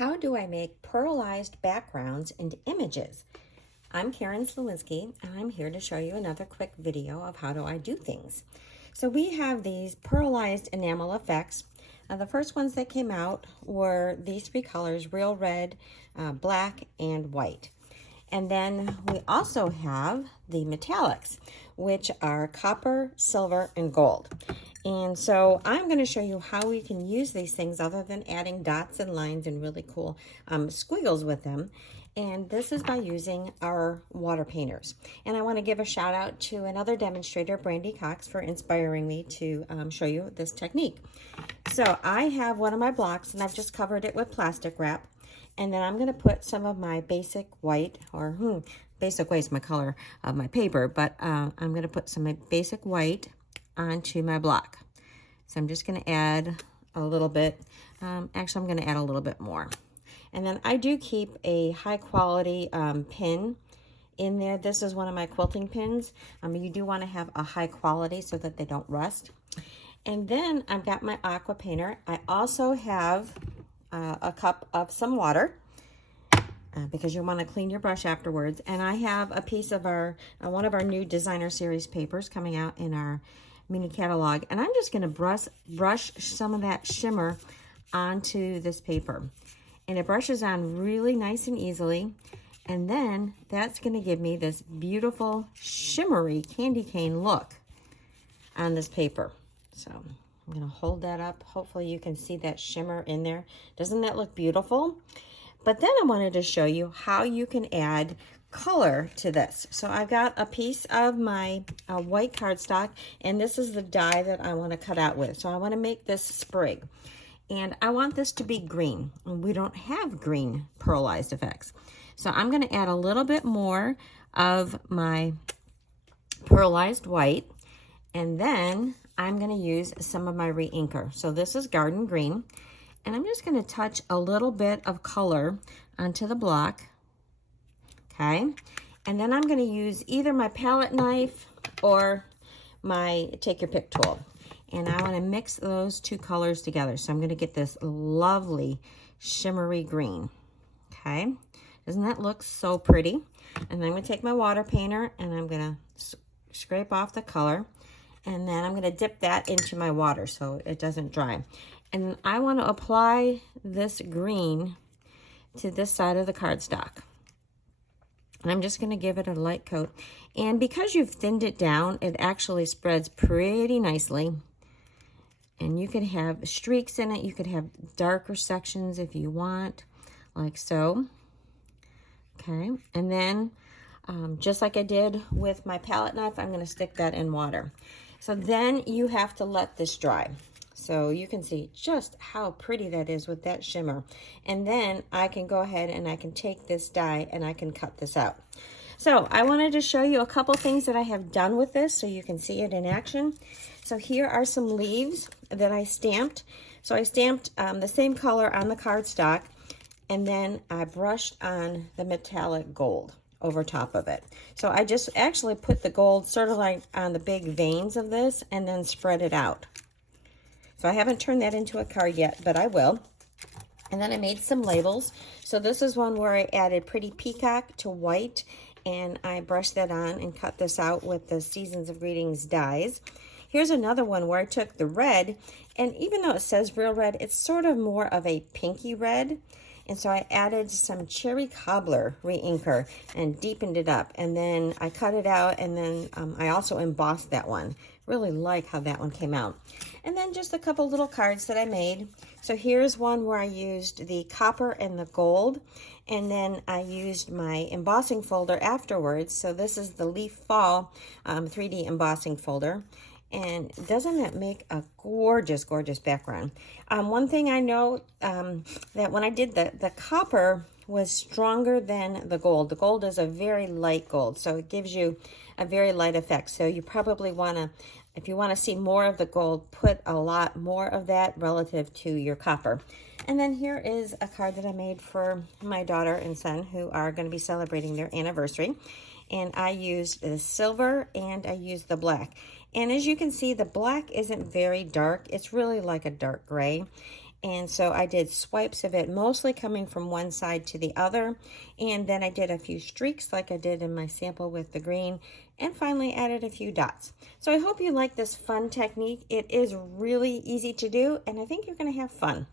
How do I make pearlized backgrounds and images? I'm Karen Sliwinski, and I'm here to show you another quick video of how do I do things. So we have these pearlized enamel effects. The first ones that came out were these three colors, real red, black, and white. And then we also have the metallics, which are copper, silver, and gold. And so I'm going to show you how we can use these things other than adding dots and lines and really cool squiggles with them. And this is by using our water painters. And I want to give a shout out to another demonstrator, Brandy Cox, for inspiring me to show you this technique. So I have one of my blocks and I've just covered it with plastic wrap. And then I'm going to put some of my basic white, or basic white is my color of my paper, but I'm going to put some basic white onto my block. So I'm just going to add a little bit. Actually, I'm going to add a little bit more. And then I do keep a high quality pin in there. This is one of my quilting pins. You do want to have a high quality so that they don't rust. And then I've got my aqua painter. I also have a cup of some water because you want to clean your brush afterwards. And I have a piece of our one of our new designer series papers coming out in our mini catalog, and I'm just going to brush some of that shimmer onto this paper, and it brushes on really nice and easily. And then that's going to give me this beautiful shimmery candy cane look on this paper. So I'm going to hold that up. Hopefully you can see that shimmer in there. Doesn't that look beautiful? But then I wanted to show you how you can add color to this. So I've got a piece of my white cardstock, and this is the die that I want to cut out with. So I want to make this sprig, and I want this to be green. And we don't have green pearlized effects. So I'm going to add a little bit more of my pearlized white, and then I'm going to use some of my re-inker. So this is garden green, and I'm just going to touch a little bit of color onto the block. Okay, and then I'm going to use either my palette knife or my take your pick tool, and I want to mix those two colors together. So I'm going to get this lovely shimmery green. Okay, doesn't that look so pretty? And then I'm going to take my water painter and I'm going to scrape off the color, and then I'm going to dip that into my water so it doesn't dry. And I want to apply this green to this side of the cardstock. And I'm just going to give it a light coat. And because you've thinned it down, it actually spreads pretty nicely. And you can have streaks in it. You could have darker sections if you want, like so. Okay, and then just like I did with my palette knife, I'm going to stick that in water. So then you have to let this dry. So you can see just how pretty that is with that shimmer. And then I can go ahead and I can take this die and I can cut this out. So I wanted to show you a couple things that I have done with this so you can see it in action. So here are some leaves that I stamped. So I stamped the same color on the cardstock, and then I brushed on the metallic gold over top of it. So I just actually put the gold sort of like on the big veins of this and then spread it out. So I haven't turned that into a card yet, but I will. And then I made some labels. So this is one where I added Pretty Peacock to white, and I brushed that on and cut this out with the Seasons of Greetings dies. Here's another one where I took the red, and even though it says real red, it's sort of more of a pinky red. And so I added some Cherry Cobbler re-inker and deepened it up. And then I cut it out, and then I also embossed that one. Really like how that one came out. And then just a couple little cards that I made. So here's one where I used the copper and the gold, and then I used my embossing folder afterwards. So this is the Leaf Fall 3D embossing folder. And doesn't that make a gorgeous, gorgeous background? One thing I know that when I did the copper was stronger than the gold. The gold is a very light gold, so it gives you a very light effect. So you probably want to, if you want to see more of the gold, put a lot more of that relative to your copper. And then here is a card that I made for my daughter and son who are going to be celebrating their anniversary. And I used the silver and I used the black. And as you can see, the black isn't very dark. It's really like a dark gray. And so I did swipes of it, mostly coming from one side to the other. And then I did a few streaks like I did in my sample with the green. And finally added a few dots. So I hope you like this fun technique. It is really easy to do, and I think you're going to have fun.